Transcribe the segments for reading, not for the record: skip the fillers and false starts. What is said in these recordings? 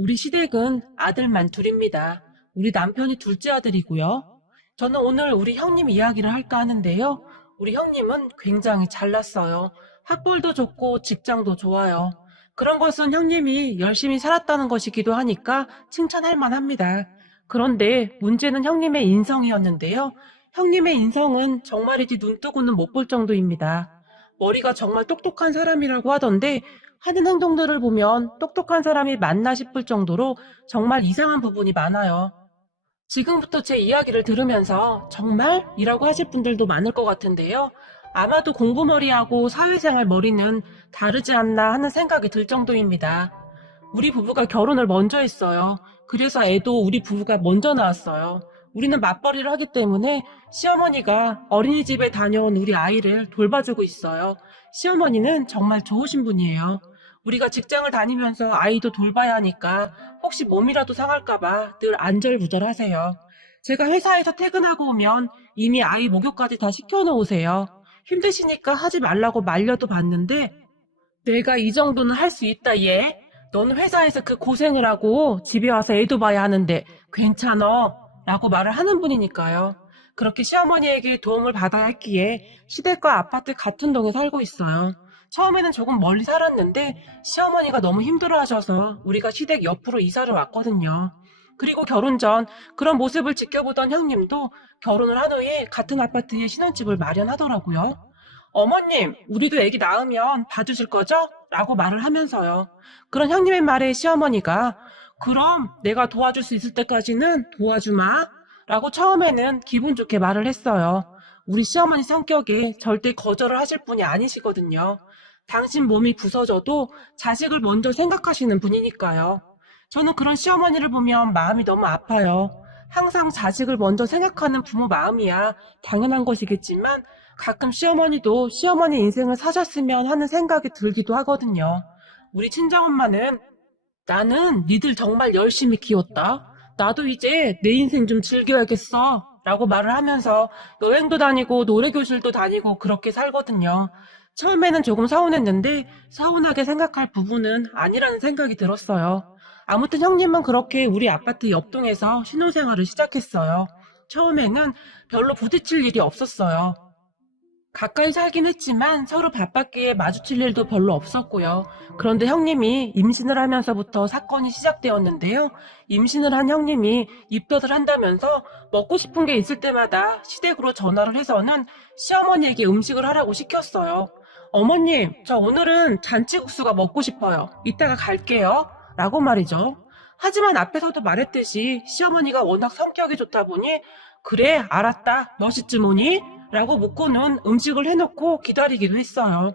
우리 시댁은 아들만 둘입니다. 우리 남편이 둘째 아들이고요. 저는 오늘 우리 형님 이야기를 할까 하는데요. 우리 형님은 굉장히 잘났어요. 학벌도 좋고 직장도 좋아요. 그런 것은 형님이 열심히 살았다는 것이기도 하니까 칭찬할 만합니다. 그런데 문제는 형님의 인성이었는데요. 형님의 인성은 정말이지 눈뜨고는 못 볼 정도입니다. 머리가 정말 똑똑한 사람이라고 하던데 하는 행동들을 보면 똑똑한 사람이 맞나 싶을 정도로 정말 이상한 부분이 많아요. 지금부터 제 이야기를 들으면서 정말? 이라고 하실 분들도 많을 것 같은데요. 아마도 공부머리하고 사회생활 머리는 다르지 않나 하는 생각이 들 정도입니다. 우리 부부가 결혼을 먼저 했어요. 그래서 애도 우리 부부가 먼저 낳았어요. 우리는 맞벌이를 하기 때문에 시어머니가 어린이집에 다녀온 우리 아이를 돌봐주고 있어요. 시어머니는 정말 좋으신 분이에요. 우리가 직장을 다니면서 아이도 돌봐야 하니까 혹시 몸이라도 상할까봐 늘 안절부절하세요. 제가 회사에서 퇴근하고 오면 이미 아이 목욕까지 다 시켜놓으세요. 힘드시니까 하지 말라고 말려도 봤는데 내가 이 정도는 할 수 있다 얘. 너는 회사에서 그 고생을 하고 집에 와서 애도 봐야 하는데 괜찮어? 라고 말을 하는 분이니까요. 그렇게 시어머니에게 도움을 받아야 했기에 시댁과 아파트 같은 동에 살고 있어요. 처음에는 조금 멀리 살았는데 시어머니가 너무 힘들어하셔서 우리가 시댁 옆으로 이사를 왔거든요. 그리고 결혼 전 그런 모습을 지켜보던 형님도 결혼을 한 후에 같은 아파트에 신혼집을 마련하더라고요. 어머님, 우리도 애기 낳으면 봐주실 거죠? 라고 말을 하면서요. 그런 형님의 말에 시어머니가 그럼 내가 도와줄 수 있을 때까지는 도와주마 라고 처음에는 기분 좋게 말을 했어요. 우리 시어머니 성격에 절대 거절을 하실 분이 아니시거든요. 당신 몸이 부서져도 자식을 먼저 생각하시는 분이니까요. 저는 그런 시어머니를 보면 마음이 너무 아파요. 항상 자식을 먼저 생각하는 부모 마음이야 당연한 것이겠지만 가끔 시어머니도 시어머니 인생을 사셨으면 하는 생각이 들기도 하거든요. 우리 친정엄마는 나는 니들 정말 열심히 키웠다. 나도 이제 내 인생 좀 즐겨야겠어. 라고 말을 하면서 여행도 다니고 노래교실도 다니고 그렇게 살거든요. 처음에는 조금 서운했는데 서운하게 생각할 부분은 아니라는 생각이 들었어요. 아무튼 형님은 그렇게 우리 아파트 옆동에서 신혼생활을 시작했어요. 처음에는 별로 부딪힐 일이 없었어요. 가까이 살긴 했지만 서로 바빴기에 마주칠 일도 별로 없었고요. 그런데 형님이 임신을 하면서부터 사건이 시작되었는데요. 임신을 한 형님이 입덧을 한다면서 먹고 싶은 게 있을 때마다 시댁으로 전화를 해서는 시어머니에게 음식을 하라고 시켰어요. 어머님, 저 오늘은 잔치국수가 먹고 싶어요. 이따가 갈게요. 라고 말이죠. 하지만 앞에서도 말했듯이 시어머니가 워낙 성격이 좋다 보니 그래, 알았다. 몇시쯤 오니? 라고 묻고는 음식을 해놓고 기다리기도 했어요.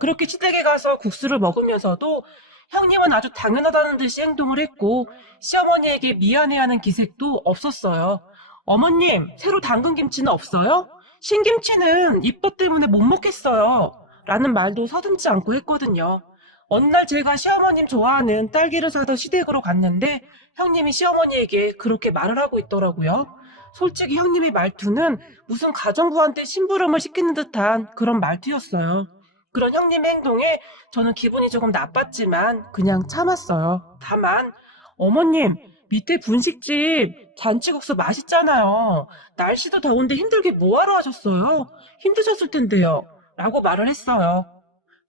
그렇게 시댁에 가서 국수를 먹으면서도 형님은 아주 당연하다는 듯이 행동을 했고 시어머니에게 미안해하는 기색도 없었어요. 어머님, 새로 담근 김치는 없어요? 신김치는 입덧 때문에 못 먹겠어요. 라는 말도 서슴지 않고 했거든요. 어느 날 제가 시어머님 좋아하는 딸기를 사서 시댁으로 갔는데 형님이 시어머니에게 그렇게 말을 하고 있더라고요. 솔직히 형님의 말투는 무슨 가정부한테 심부름을 시키는 듯한 그런 말투였어요. 그런 형님의 행동에 저는 기분이 조금 나빴지만 그냥 참았어요. 다만 어머님, 밑에 분식집 잔치국수 맛있잖아요. 날씨도 더운데 힘들게 뭐하러 하셨어요? 힘드셨을 텐데요. 라고 말을 했어요.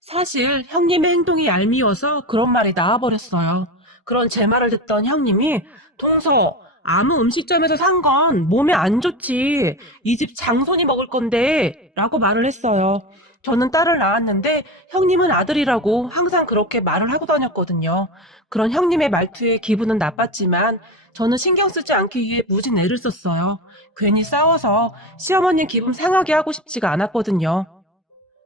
사실 형님의 행동이 얄미워서 그런 말이 나와버렸어요. 그런 제 말을 듣던 형님이 동서, 아무 음식점에서 산 건 몸에 안 좋지. 이 집 장손이 먹을 건데 라고 말을 했어요. 저는 딸을 낳았는데 형님은 아들이라고 항상 그렇게 말을 하고 다녔거든요. 그런 형님의 말투에 기분은 나빴지만 저는 신경 쓰지 않기 위해 무진 애를 썼어요. 괜히 싸워서 시어머님 기분 상하게 하고 싶지가 않았거든요.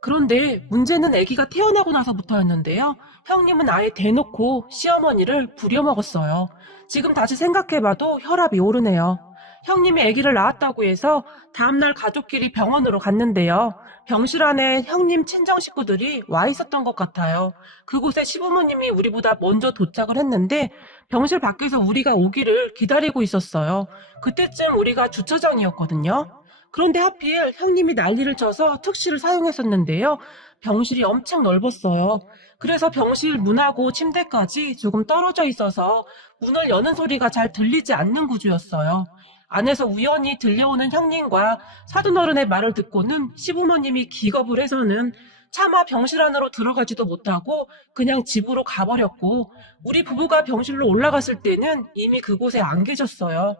그런데 문제는 아기가 태어나고 나서부터였는데요. 형님은 아예 대놓고 시어머니를 부려먹었어요. 지금 다시 생각해봐도 혈압이 오르네요. 형님이 아기를 낳았다고 해서 다음날 가족끼리 병원으로 갔는데요. 병실 안에 형님 친정 식구들이 와 있었던 것 같아요. 그곳에 시부모님이 우리보다 먼저 도착을 했는데 병실 밖에서 우리가 오기를 기다리고 있었어요. 그때쯤 우리가 주차장이었거든요. 그런데 하필 형님이 난리를 쳐서 특실을 사용했었는데요. 병실이 엄청 넓었어요. 그래서 병실 문하고 침대까지 조금 떨어져 있어서 문을 여는 소리가 잘 들리지 않는 구조였어요. 안에서 우연히 들려오는 형님과 사돈어른의 말을 듣고는 시부모님이 기겁을 해서는 차마 병실 안으로 들어가지도 못하고 그냥 집으로 가버렸고, 우리 부부가 병실로 올라갔을 때는 이미 그곳에 안 계셨어요.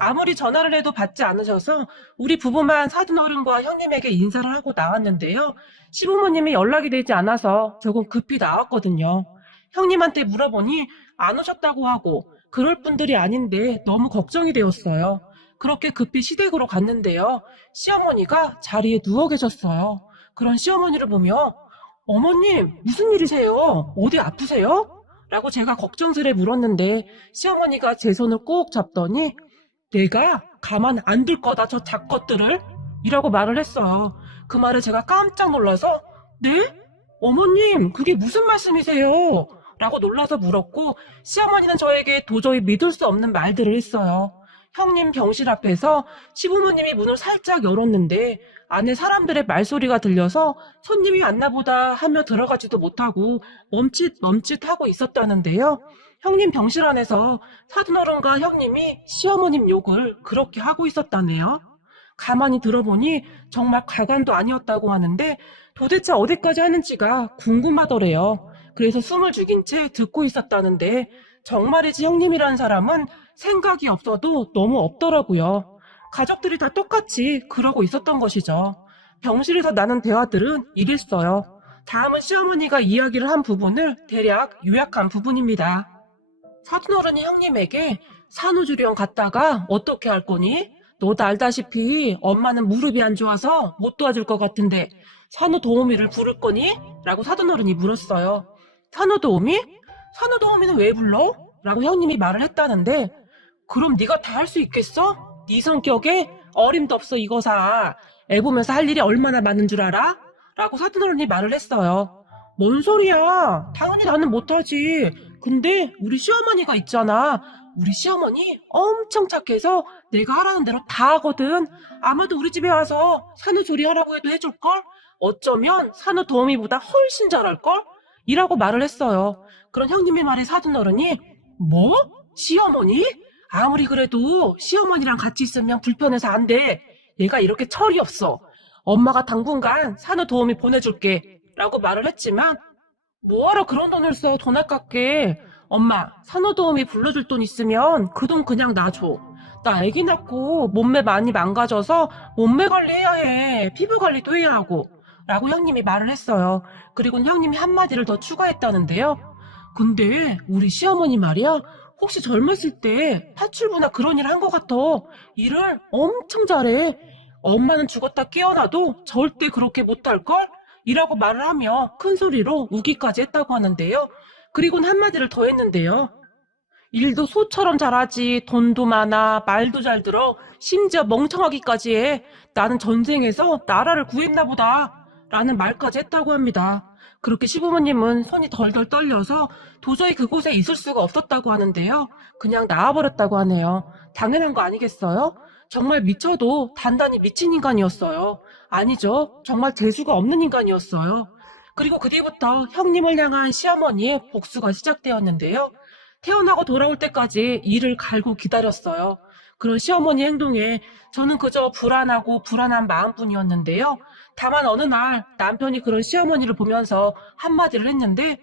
아무리 전화를 해도 받지 않으셔서 우리 부부만 사돈어른과 형님에게 인사를 하고 나왔는데요. 시부모님이 연락이 되지 않아서 조금 급히 나왔거든요. 형님한테 물어보니 안 오셨다고 하고 그럴 분들이 아닌데 너무 걱정이 되었어요. 그렇게 급히 시댁으로 갔는데요. 시어머니가 자리에 누워 계셨어요. 그런 시어머니를 보며 어머님 무슨 일이세요? 어디 아프세요? 라고 제가 걱정스레 물었는데 시어머니가 제 손을 꼭 잡더니 내가 가만 안 둘 거다 저 작것들을 이라고 말을 했어요. 그 말에 제가 깜짝 놀라서 네? 어머님 그게 무슨 말씀이세요? 라고 놀라서 물었고 시어머니는 저에게 도저히 믿을 수 없는 말들을 했어요. 형님 병실 앞에서 시부모님이 문을 살짝 열었는데 안에 사람들의 말소리가 들려서 손님이 왔나 보다 하며 들어가지도 못하고 멈칫멈칫하고 있었다는데요. 형님 병실 안에서 사돈어른과 형님이 시어머님 욕을 그렇게 하고 있었다네요. 가만히 들어보니 정말 가관도 아니었다고 하는데 도대체 어디까지 하는지가 궁금하더래요. 그래서 숨을 죽인 채 듣고 있었다는데 정말이지 형님이라는 사람은 생각이 없어도 너무 없더라고요. 가족들이 다 똑같이 그러고 있었던 것이죠. 병실에서 나는 대화들은 이랬어요. 다음은 시어머니가 이야기를 한 부분을 대략 요약한 부분입니다. 사돈어른이 형님에게 산후조리원 갔다가 어떻게 할 거니? 너도 알다시피 엄마는 무릎이 안 좋아서 못 도와줄 것 같은데 산후도우미를 부를 거니? 라고 사돈어른이 물었어요. 산후도우미? 산후도우미는 왜 불러? 라고 형님이 말을 했다는데 그럼 네가 다 할 수 있겠어? 네 성격에 어림도 없어 이거사. 애 보면서 할 일이 얼마나 많은 줄 알아? 라고 사돈어른이 말을 했어요. 뭔 소리야? 당연히 나는 못하지. 근데 우리 시어머니가 있잖아. 우리 시어머니 엄청 착해서 내가 하라는 대로 다 하거든. 아마도 우리 집에 와서 산후조리 하라고 해도 해줄걸? 어쩌면 산후도우미보다 훨씬 잘할걸? 이라고 말을 했어요. 그런 형님의 말에 사돈어른이 뭐? 시어머니? 아무리 그래도 시어머니랑 같이 있으면 불편해서 안 돼. 얘가 이렇게 철이 없어. 엄마가 당분간 산후도우미 보내줄게. 라고 말을 했지만 뭐하러 그런 돈을 써 돈 아깝게. 엄마 산후도우미 불러줄 돈 있으면 그 돈 그냥 놔줘. 나 아기 낳고 몸매 많이 망가져서 몸매 관리해야 해. 피부 관리도 해야 하고. 라고 형님이 말을 했어요. 그리고 형님이 한마디를 더 추가했다는데요. 근데 우리 시어머니 말이야. 혹시 젊었을 때 파출부나 그런 일 한 것 같아. 일을 엄청 잘해. 엄마는 죽었다 깨어나도 절대 그렇게 못할걸? 이라고 말을 하며 큰 소리로 우기까지 했다고 하는데요. 그리고는 한마디를 더 했는데요. 일도 소처럼 잘하지, 돈도 많아, 말도 잘 들어, 심지어 멍청하기까지 해. 나는 전생에서 나라를 구했나 보다. 라는 말까지 했다고 합니다. 그렇게 시부모님은 손이 덜덜 떨려서 도저히 그곳에 있을 수가 없었다고 하는데요. 그냥 나와버렸다고 하네요. 당연한 거 아니겠어요? 정말 미쳐도 단단히 미친 인간이었어요. 아니죠. 정말 재수가 없는 인간이었어요. 그리고 그 뒤부터 형님을 향한 시어머니의 복수가 시작되었는데요. 태어나고 돌아올 때까지 이를 갈고 기다렸어요. 그런 시어머니 행동에 저는 그저 불안하고 불안한 마음뿐이었는데요. 다만 어느 날 남편이 그런 시어머니를 보면서 한마디를 했는데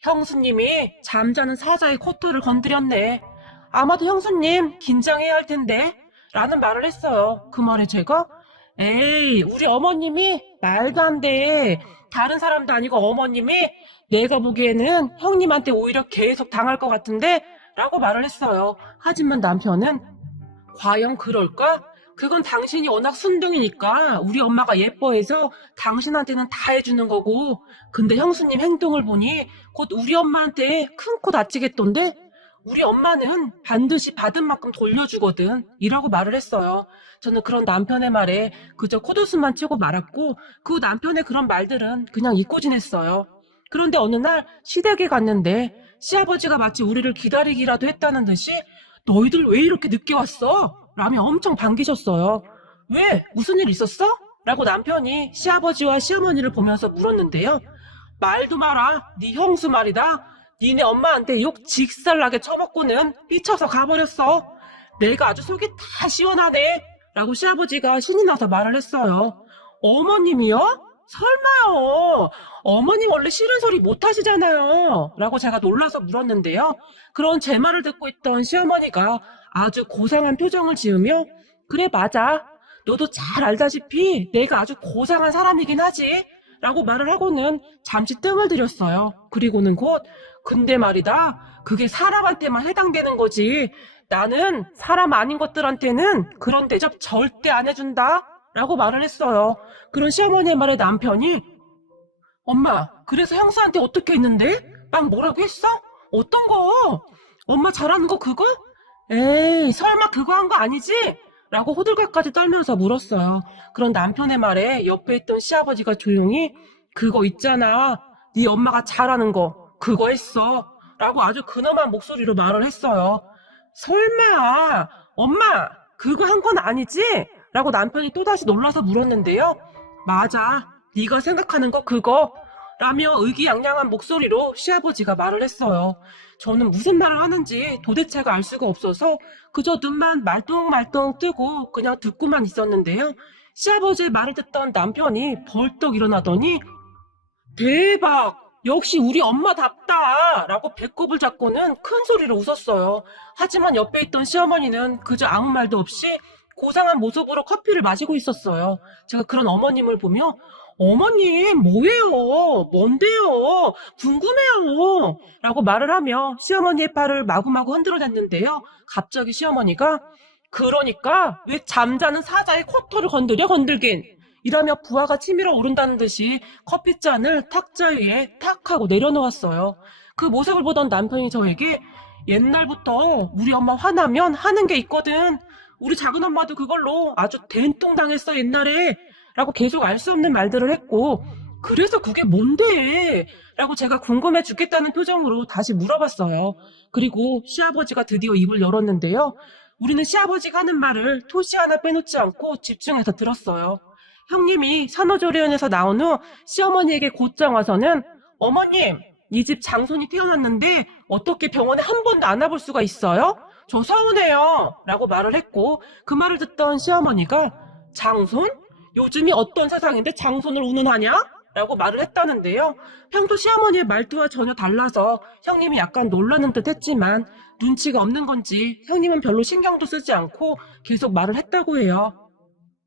형수님이 잠자는 사자의 코털을 건드렸네. 아마도 형수님 긴장해야 할 텐데 라는 말을 했어요. 그 말에 제가 에이 우리 어머님이 말도 안 돼. 다른 사람도 아니고 어머님이 내가 보기에는 형님한테 오히려 계속 당할 것 같은데 라고 말을 했어요. 하지만 남편은 과연 그럴까? 그건 당신이 워낙 순둥이니까 우리 엄마가 예뻐해서 당신한테는 다 해주는 거고 근데 형수님 행동을 보니 곧 우리 엄마한테 큰 코 다치겠던데? 우리 엄마는 반드시 받은 만큼 돌려주거든 이라고 말을 했어요. 저는 그런 남편의 말에 그저 코웃음만 치고 말았고 그 남편의 그런 말들은 그냥 잊고 지냈어요. 그런데 어느 날 시댁에 갔는데 시아버지가 마치 우리를 기다리기라도 했다는 듯이 너희들 왜 이렇게 늦게 왔어? 라며 엄청 반기셨어요. 왜? 무슨 일 있었어? 라고 남편이 시아버지와 시어머니를 보면서 물었는데요. 말도 마라. 네 형수 말이다. 니네 엄마한테 욕 직살나게 쳐먹고는 삐쳐서 가버렸어. 내가 아주 속이 다 시원하네. 라고 시아버지가 신이 나서 말을 했어요. 어머님이요? 설마요. 어머님 원래 싫은 소리 못 하시잖아요. 라고 제가 놀라서 물었는데요. 그런 제 말을 듣고 있던 시어머니가 아주 고상한 표정을 지으며 그래 맞아. 너도 잘 알다시피 내가 아주 고상한 사람이긴 하지. 라고 말을 하고는 잠시 뜸을 들였어요. 그리고는 곧 근데 말이다. 그게 사람한테만 해당되는 거지. 나는 사람 아닌 것들한테는 그런 대접 절대 안 해준다. 라고 말을 했어요. 그런 시어머니의 말에 남편이 엄마, 그래서 형수한테 어떻게 했는데? 막 뭐라고 했어? 어떤 거? 엄마 잘하는 거 그거? 에이, 설마 그거 한 거 아니지? 라고 호들갑까지 떨면서 물었어요. 그런 남편의 말에 옆에 있던 시아버지가 조용히 그거 있잖아. 네 엄마가 잘하는 거 그거 했어. 라고 아주 근엄한 목소리로 말을 했어요. 설마 엄마 그거 한 건 아니지? 라고 남편이 또다시 놀라서 물었는데요. 맞아. 네가 생각하는 거 그거 라며 의기양양한 목소리로 시아버지가 말을 했어요. 저는 무슨 말을 하는지 도대체가 알 수가 없어서 그저 눈만 말똥말똥 뜨고 그냥 듣고만 있었는데요. 시아버지의 말을 듣던 남편이 벌떡 일어나더니 대박! 역시 우리 엄마답다! 라고 배꼽을 잡고는 큰 소리로 웃었어요. 하지만 옆에 있던 시어머니는 그저 아무 말도 없이 고상한 모습으로 커피를 마시고 있었어요. 제가 그런 어머님을 보며 어머님 뭐예요? 뭔데요? 궁금해요. 라고 말을 하며 시어머니의 팔을 마구마구 흔들어댔는데요. 갑자기 시어머니가 그러니까 왜 잠자는 사자의 코털을 건들긴 이라며 부하가 치밀어 오른다는 듯이 커피잔을 탁자 위에 탁 하고 내려놓았어요. 그 모습을 보던 남편이 저에게 옛날부터 우리 엄마 화나면 하는 게 있거든. 우리 작은엄마도 그걸로 아주 된통당했어 옛날에. 라고 계속 알 수 없는 말들을 했고 그래서 그게 뭔데? 라고 제가 궁금해 죽겠다는 표정으로 다시 물어봤어요. 그리고 시아버지가 드디어 입을 열었는데요. 우리는 시아버지가 하는 말을 토시 하나 빼놓지 않고 집중해서 들었어요. 형님이 산후조리원에서 나온 후 시어머니에게 곧장 와서는 어머님, 이 집 장손이 태어났는데 어떻게 병원에 한 번도 안 와볼 수가 있어요? 저 서운해요. 라고 말을 했고 그 말을 듣던 시어머니가 장손? 요즘이 어떤 세상인데 장손을 운운하냐? 라고 말을 했다는데요. 평소 시어머니의 말투와 전혀 달라서 형님이 약간 놀라는 듯 했지만 눈치가 없는 건지 형님은 별로 신경도 쓰지 않고 계속 말을 했다고 해요.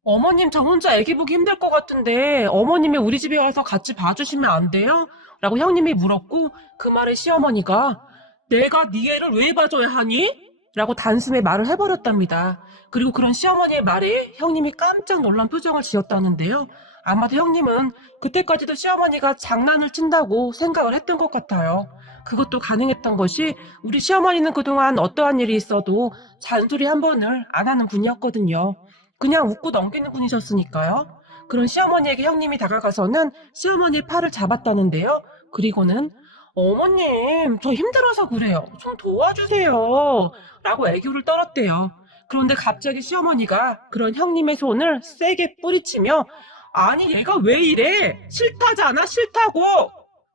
어머님 저 혼자 애기 보기 힘들 것 같은데 어머님이 우리 집에 와서 같이 봐주시면 안 돼요? 라고 형님이 물었고 그 말에 시어머니가 내가 네 애를 왜 봐줘야 하니? 라고 단숨에 말을 해버렸답니다. 그리고 그런 시어머니의 말에 형님이 깜짝 놀란 표정을 지었다는데요. 아마도 형님은 그때까지도 시어머니가 장난을 친다고 생각을 했던 것 같아요. 그것도 가능했던 것이 우리 시어머니는 그동안 어떠한 일이 있어도 잔소리 한 번을 안 하는 분이었거든요. 그냥 웃고 넘기는 분이셨으니까요. 그런 시어머니에게 형님이 다가가서는 시어머니의 팔을 잡았다는데요. 그리고는 어머님 저 힘들어서 그래요. 좀 도와주세요. 라고 애교를 떨었대요. 그런데 갑자기 시어머니가 그런 형님의 손을 세게 뿌리치며 아니 얘가 왜 이래? 싫다잖아 싫다고.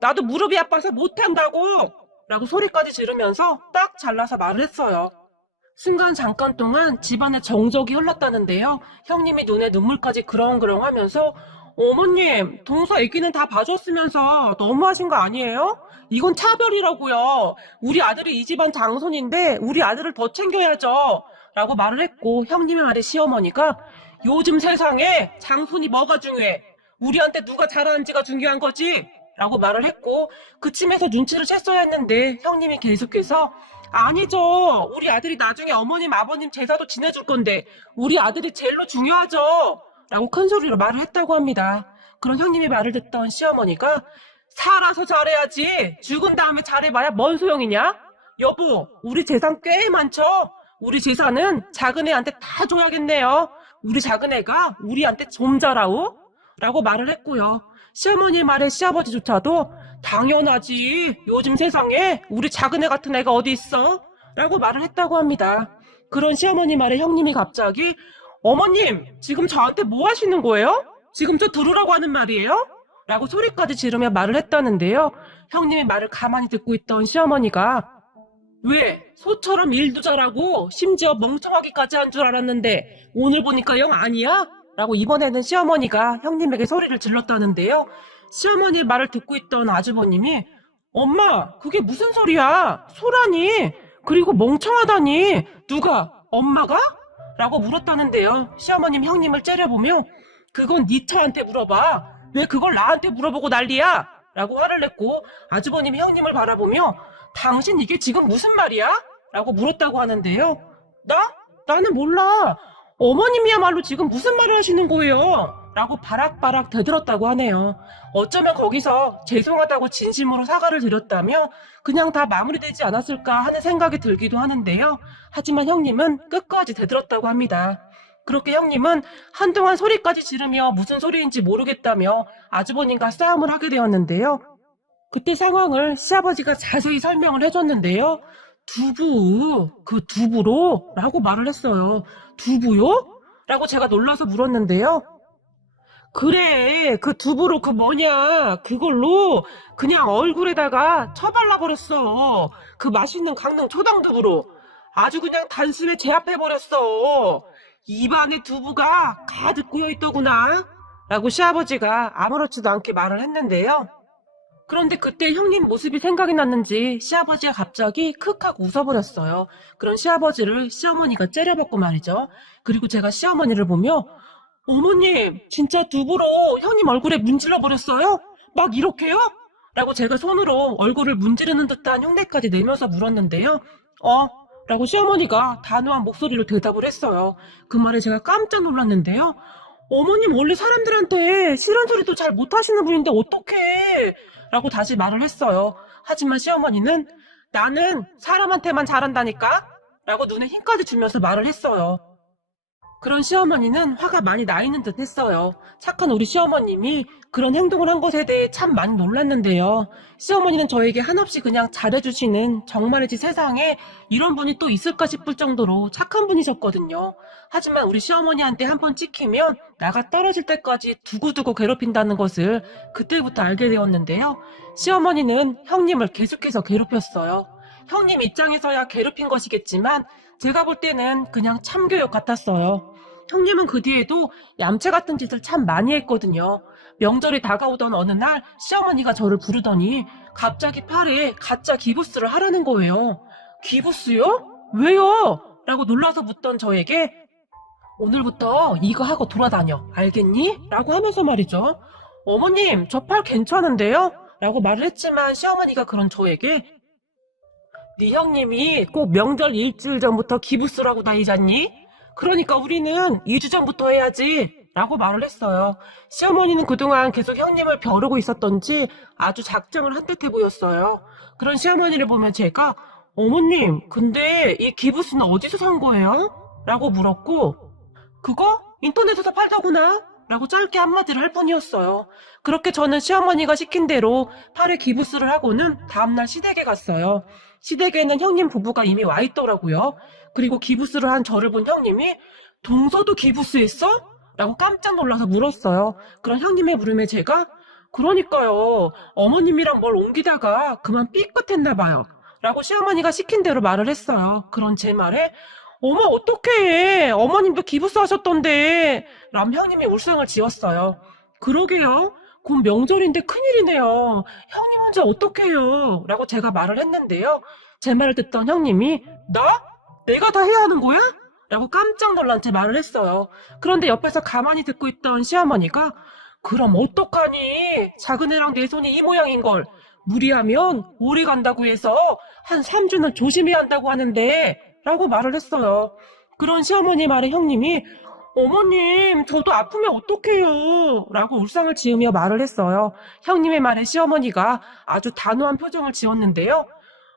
나도 무릎이 아파서 못한다고. 라고 소리까지 지르면서 딱 잘라서 말을 했어요. 순간 잠깐 동안 집안에 정적이 흘렀다는데요. 형님이 눈에 눈물까지 그렁그렁 하면서 어머님 동서 애기는 다 봐줬으면서 너무하신 거 아니에요? 이건 차별이라고요. 우리 아들이 이 집안 장손인데 우리 아들을 더 챙겨야죠. 라고 말을 했고 형님의 말에 시어머니가 요즘 세상에 장손이 뭐가 중요해? 우리한테 누가 잘하는지가 중요한 거지? 라고 말을 했고 그쯤에서 눈치를 챘어야 했는데 형님이 계속해서 아니죠. 우리 아들이 나중에 어머님 아버님 제사도 지내줄 건데 우리 아들이 제일로 중요하죠. 라고 큰 소리로 말을 했다고 합니다. 그런 형님의 말을 듣던 시어머니가 살아서 잘해야지 죽은 다음에 잘해봐야 뭔 소용이냐? 여보 우리 재산 꽤 많죠? 우리 재산은 작은 애한테 다 줘야겠네요. 우리 작은 애가 우리한테 좀 잘하오? 라고 말을 했고요. 시어머니의 말에 시아버지조차도 당연하지. 요즘 세상에 우리 작은 애 같은 애가 어디 있어? 라고 말을 했다고 합니다. 그런 시어머니 말에 형님이 갑자기 어머님, 지금 저한테 뭐 하시는 거예요? 지금 저 들으라고 하는 말이에요? 라고 소리까지 지르며 말을 했다는데요. 형님의 말을 가만히 듣고 있던 시어머니가 왜? 소처럼 일도 잘하고 심지어 멍청하기까지 한 줄 알았는데 오늘 보니까 영 아니야? 라고 이번에는 시어머니가 형님에게 소리를 질렀다는데요. 시어머니의 말을 듣고 있던 아주버님이 엄마, 그게 무슨 소리야? 소라니? 그리고 멍청하다니? 누가? 엄마가? 라고 물었다는데요. 시어머님 형님을 째려보며 그건 네 차한테 물어봐. 왜 그걸 나한테 물어보고 난리야? 라고 화를 냈고 아주버님이 형님을 바라보며 당신 이게 지금 무슨 말이야? 라고 물었다고 하는데요. 나는 몰라. 어머님이야말로 지금 무슨 말을 하시는 거예요? 라고 바락바락 대들었다고 하네요. 어쩌면 거기서 죄송하다고 진심으로 사과를 드렸다며 그냥 다 마무리되지 않았을까 하는 생각이 들기도 하는데요. 하지만 형님은 끝까지 대들었다고 합니다. 그렇게 형님은 한동안 소리까지 지르며 무슨 소리인지 모르겠다며 아주버님과 싸움을 하게 되었는데요. 그때 상황을 시아버지가 자세히 설명을 해줬는데요. 그 두부로? 라고 말을 했어요. 두부요? 라고 제가 놀라서 물었는데요. 그래, 그 두부로 그 뭐냐, 그걸로 그냥 얼굴에다가 쳐발라버렸어. 그 맛있는 강릉 초당두부로. 아주 그냥 단숨에 제압해버렸어. 입안에 두부가 가득 고여있더구나. 라고 시아버지가 아무렇지도 않게 말을 했는데요. 그런데 그때 형님 모습이 생각이 났는지 시아버지가 갑자기 크크하고 웃어버렸어요. 그런 시아버지를 시어머니가 째려봤고 말이죠. 그리고 제가 시어머니를 보며 어머님, 진짜 두부로 형님 얼굴에 문질러버렸어요? 막 이렇게요? 라고 제가 손으로 얼굴을 문지르는 듯한 흉내까지 내면서 물었는데요. 라고 시어머니가 단호한 목소리로 대답을 했어요. 그 말에 제가 깜짝 놀랐는데요. 어머님 원래 사람들한테 싫은 소리도 잘 못하시는 분인데 어떡해? 라고 다시 말을 했어요. 하지만 시어머니는 나는 사람한테만 잘한다니까? 라고 눈에 힘까지 주면서 말을 했어요. 그런 시어머니는 화가 많이 나 있는 듯 했어요. 착한 우리 시어머님이 그런 행동을 한 것에 대해 참 많이 놀랐는데요. 시어머니는 저에게 한없이 그냥 잘해주시는 정말이지 세상에 이런 분이 또 있을까 싶을 정도로 착한 분이셨거든요. 하지만 우리 시어머니한테 한번 찍히면 나가 떨어질 때까지 두고두고 괴롭힌다는 것을 그때부터 알게 되었는데요. 시어머니는 형님을 계속해서 괴롭혔어요. 형님 입장에서야 괴롭힌 것이겠지만 제가 볼 때는 그냥 참교육 같았어요. 형님은 그 뒤에도 얌체 같은 짓을 참 많이 했거든요. 명절이 다가오던 어느 날 시어머니가 저를 부르더니 갑자기 팔에 가짜 기부스를 하라는 거예요. 기부스요? 왜요? 라고 놀라서 묻던 저에게 오늘부터 이거 하고 돌아다녀. 알겠니? 라고 하면서 말이죠. 어머님, 저 팔 괜찮은데요? 라고 말을 했지만 시어머니가 그런 저에게 네 형님이 꼭 명절 일주일 전부터 기부스라고 다니잖니? 그러니까 우리는 2주 전부터 해야지 라고 말을 했어요. 시어머니는 그동안 계속 형님을 벼르고 있었던지 아주 작정을 한 듯해 보였어요. 그런 시어머니를 보면 제가 어머님, 근데 이 기부스는 어디서 산 거예요? 라고 물었고 그거? 인터넷에서 팔더구나? 라고 짧게 한마디를 할 뿐이었어요. 그렇게 저는 시어머니가 시킨 대로 팔에 기부스를 하고는 다음날 시댁에 갔어요. 시댁에는 형님 부부가 이미 와 있더라고요. 그리고 기부스를 한 저를 본 형님이 동서도 기부스했어? 라고 깜짝 놀라서 물었어요. 그런 형님의 물음에 제가 그러니까요. 어머님이랑 뭘 옮기다가 그만 삐끗했나 봐요. 라고 시어머니가 시킨 대로 말을 했어요. 그런 제 말에 어머 어떡해. 어머님도 기부스 하셨던데. 람 형님이 울성을 지었어요. 그러게요. 곧 명절인데 큰일이네요. 형님 혼자 어떡해요. 라고 제가 말을 했는데요. 제 말을 듣던 형님이 나? 내가 다 해야 하는 거야? 라고 깜짝 놀란 채 말을 했어요. 그런데 옆에서 가만히 듣고 있던 시어머니가 그럼 어떡하니? 작은 애랑 내 손이 이 모양인걸. 무리하면 오래 간다고 해서 한 3주는 조심해야 한다고 하는데 라고 말을 했어요. 그런 시어머니 말에 형님이 어머님 저도 아프면 어떡해요 라고 울상을 지으며 말을 했어요. 형님의 말에 시어머니가 아주 단호한 표정을 지었는데요.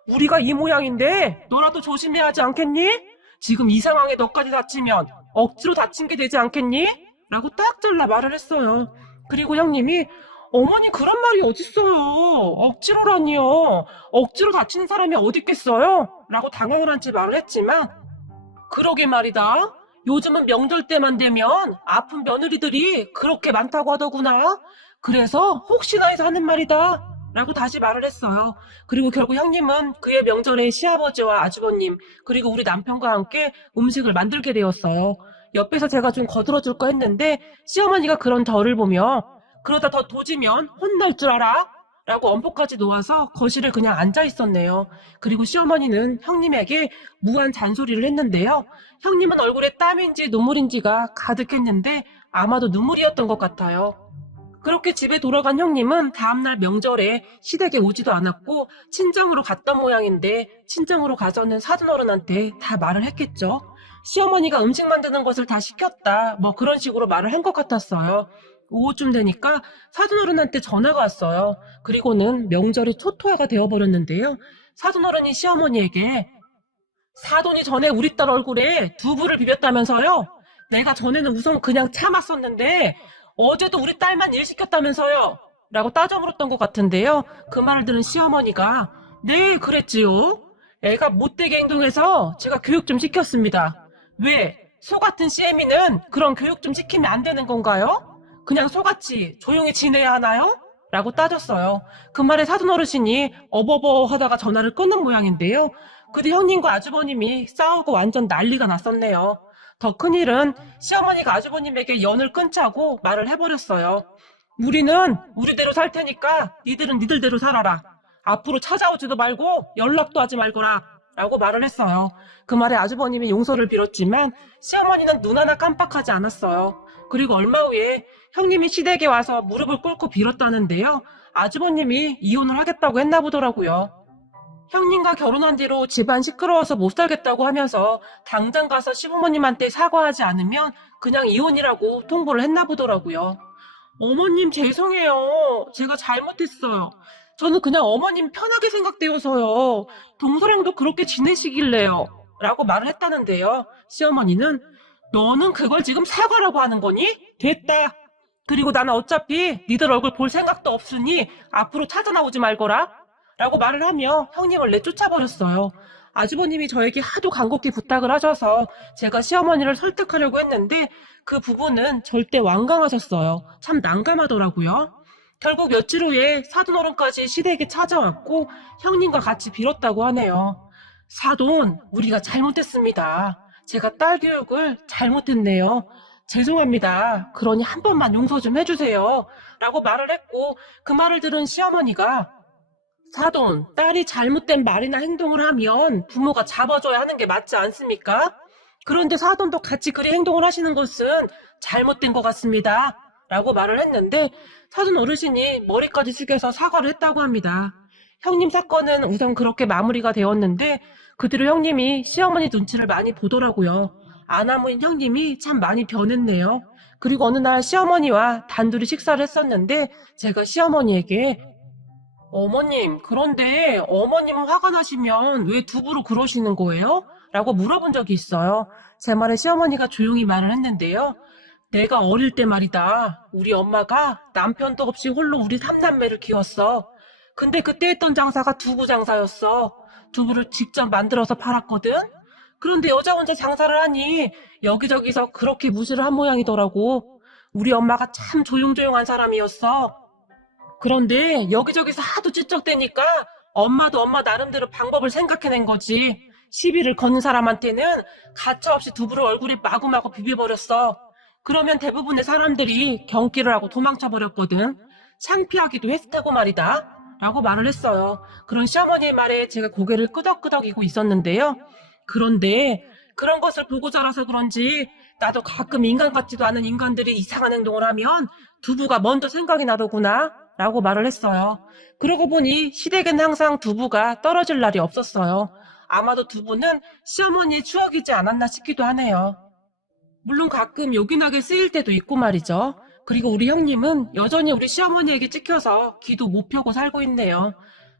우리가 이 모양인데 너라도 조심해야 하지 않겠니? 지금 이 상황에 너까지 다치면 억지로 다친 게 되지 않겠니? 라고 딱 잘라 말을 했어요. 그리고 형님이 어머니 그런 말이 어딨어요. 억지로라니요. 억지로 다치는 사람이 어디 있겠어요? 라고 당황을 한 채 말을 했지만 그러게 말이다. 요즘은 명절 때만 되면 아픈 며느리들이 그렇게 많다고 하더구나. 그래서 혹시나 해서 하는 말이다. 라고 다시 말을 했어요. 그리고 결국 형님은 그의 명절에 시아버지와 아주버님, 그리고 우리 남편과 함께 음식을 만들게 되었어요. 옆에서 제가 좀 거들어줄까 했는데 시어머니가 그런 저를 보며 그러다 더 도지면 혼날 줄 알아? 라고 엄포까지 놓아서 거실에 그냥 앉아 있었네요. 그리고 시어머니는 형님에게 무한 잔소리를 했는데요. 형님은 얼굴에 땀인지 눈물인지가 가득했는데 아마도 눈물이었던 것 같아요. 그렇게 집에 돌아간 형님은 다음날 명절에 시댁에 오지도 않았고 친정으로 갔던 모양인데 친정으로 가서는 사돈어른한테 다 말을 했겠죠. 시어머니가 음식 만드는 것을 다 시켰다. 뭐 그런 식으로 말을 한 것 같았어요. 오후쯤 되니까 사돈어른한테 전화가 왔어요. 그리고는 명절이 초토화가 되어버렸는데요. 사돈어른이 시어머니에게 사돈이 전에 우리 딸 얼굴에 두부를 비볐다면서요? 내가 전에는 우선 그냥 참았었는데 어제도 우리 딸만 일 시켰다면서요? 라고 따져 물었던 것 같은데요. 그 말을 들은 시어머니가 네, 그랬지요. 애가 못되게 행동해서 제가 교육 좀 시켰습니다. 왜? 소 같은 씨애미는 그런 교육 좀 시키면 안 되는 건가요? 그냥 소같이 조용히 지내야 하나요? 라고 따졌어요. 그 말에 사돈어르신이 어버버 하다가 전화를 끊는 모양인데요. 그 뒤 형님과 아주버님이 싸우고 완전 난리가 났었네요. 더 큰일은 시어머니가 아주버님에게 연을 끊자고 말을 해버렸어요. 우리는 우리대로 살 테니까 니들은 니들대로 살아라. 앞으로 찾아오지도 말고 연락도 하지 말거라. 라고 말을 했어요. 그 말에 아주버님이 용서를 빌었지만 시어머니는 눈 하나 깜빡하지 않았어요. 그리고 얼마 후에 형님이 시댁에 와서 무릎을 꿇고 빌었다는데요. 아주버님이 이혼을 하겠다고 했나 보더라고요. 형님과 결혼한 뒤로 집안 시끄러워서 못 살겠다고 하면서 당장 가서 시부모님한테 사과하지 않으면 그냥 이혼이라고 통보를 했나 보더라고요. 어머님 죄송해요. 제가 잘못했어요. 저는 그냥 어머님 편하게 생각되어서요. 동서랑도 그렇게 지내시길래요. 라고 말을 했다는데요. 시어머니는 너는 그걸 지금 사과라고 하는 거니? 됐다. 그리고 나는 어차피 니들 얼굴 볼 생각도 없으니 앞으로 찾아 나오지 말거라. 라고 말을 하며 형님을 내쫓아버렸어요. 아주버님이 저에게 하도 간곡히 부탁을 하셔서 제가 시어머니를 설득하려고 했는데 그 부분은 절대 완강하셨어요. 참 난감하더라고요. 결국 며칠 후에 사돈어른까지 시댁에 찾아왔고 형님과 같이 빌었다고 하네요. 사돈, 우리가 잘못했습니다. 제가 딸 교육을 잘못했네요. 죄송합니다. 그러니 한 번만 용서 좀 해주세요. 라고 말을 했고 그 말을 들은 시어머니가 사돈, 딸이 잘못된 말이나 행동을 하면 부모가 잡아줘야 하는 게 맞지 않습니까? 그런데 사돈도 같이 그리 행동을 하시는 것은 잘못된 것 같습니다. 라고 말을 했는데 사돈 어르신이 머리까지 숙여서 사과를 했다고 합니다. 형님 사건은 우선 그렇게 마무리가 되었는데 그 뒤로 형님이 시어머니 눈치를 많이 보더라고요. 아나무인 형님이 참 많이 변했네요. 그리고 어느 날 시어머니와 단둘이 식사를 했었는데 제가 시어머니에게 어머님, 그런데 어머님은 화가 나시면 왜 두부로 그러시는 거예요? 라고 물어본 적이 있어요. 제 말에 시어머니가 조용히 말을 했는데요. 내가 어릴 때 말이다. 우리 엄마가 남편도 없이 홀로 우리 삼남매를 키웠어. 근데 그때 했던 장사가 두부 장사였어. 두부를 직접 만들어서 팔았거든? 그런데 여자 혼자 장사를 하니 여기저기서 그렇게 무시를 한 모양이더라고. 우리 엄마가 참 조용조용한 사람이었어. 그런데 여기저기서 하도 찌쩍대니까 엄마도 엄마 나름대로 방법을 생각해낸 거지. 시비를 거는 사람한테는 가차없이 두부를 얼굴에 마구마구 비벼버렸어. 그러면 대부분의 사람들이 경기를 하고 도망쳐버렸거든. 창피하기도 했다고 말이다. 라고 말을 했어요. 그런 시어머니의 말에 제가 고개를 끄덕끄덕이고 있었는데요. 그런데 그런 것을 보고 자라서 그런지 나도 가끔 인간 같지도 않은 인간들이 이상한 행동을 하면 두부가 먼저 생각이 나더구나. 라고 말을 했어요. 그러고 보니 시댁엔 항상 두부가 떨어질 날이 없었어요. 아마도 두부는 시어머니의 추억이지 않았나 싶기도 하네요. 물론 가끔 요긴하게 쓰일 때도 있고 말이죠. 그리고 우리 형님은 여전히 우리 시어머니에게 찍혀서 기도 못 펴고 살고 있네요.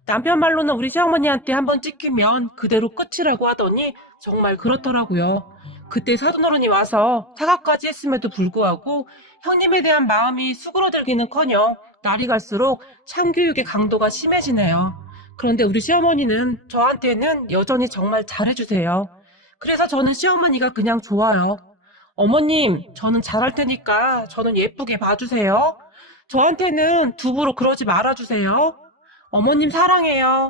남편 말로는 우리 시어머니한테 한번 찍히면 그대로 끝이라고 하더니 정말 그렇더라고요. 그때 사돈어른이 와서 사과까지 했음에도 불구하고 형님에 대한 마음이 수그러들기는커녕 날이 갈수록 참교육의 강도가 심해지네요. 그런데 우리 시어머니는 저한테는 여전히 정말 잘해주세요. 그래서 저는 시어머니가 그냥 좋아요. 어머님, 저는 잘할 테니까 저는 예쁘게 봐주세요. 저한테는 두부로 그러지 말아주세요. 어머님 사랑해요.